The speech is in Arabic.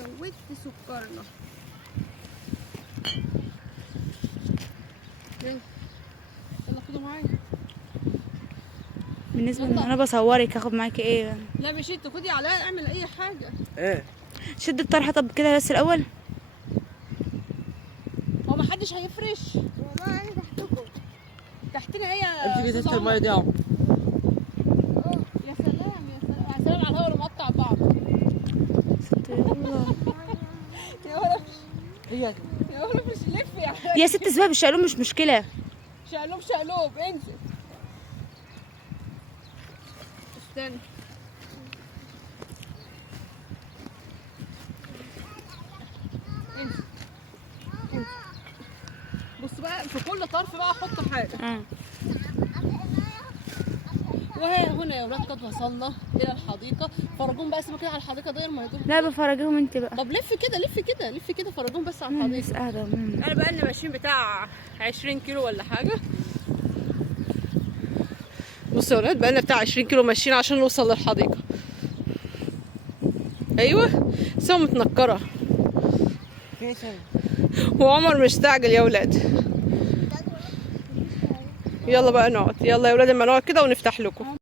زودت سكرنا. يلا خدوا معايا. بالنسبه ان انا بصورك هاخد معاكي ايه؟ لا مش انت، خدي علاء اعمل اي حاجه. ايه شد الطرحه طب كده بس الاول. هو ما حدش هيفرش. والله انا تحتكم. تحتنا هي. انت بتشتري الميه دي اهو. يا سلام يا سلام يا سلام على الهوا اللي مقطع بعض. يا ولد هي يا ولد مش لف يا ست سيبها بالشقلوب مش مشكله. شقلوب شقلوب انزل. استنى. انزل. بص بقى في كل طرف بقى احط حاجه. وهي هنا يا ولاد قد وصلنا الى الحديقه. فرجوهم بقى، سيبوا كده على الحديقه دي ما يدور. لا بفرجهم انت بقى. طب لف كده لف كده لف كده، فرجوهم بس على الحديقه. الناس قاعده. انا بقى لنا ماشيين بتاع 20 كيلو ولا حاجه. بصوا يا ولاد بقى لنا بتاع 20 كيلو ماشيين عشان نوصل للحديقه. ايوه سوا متنكره. وعمر مستعجل يا ولاد. يلا بقى نقعد، يلا يا ولاد اما نقعد كده ونفتح لكم.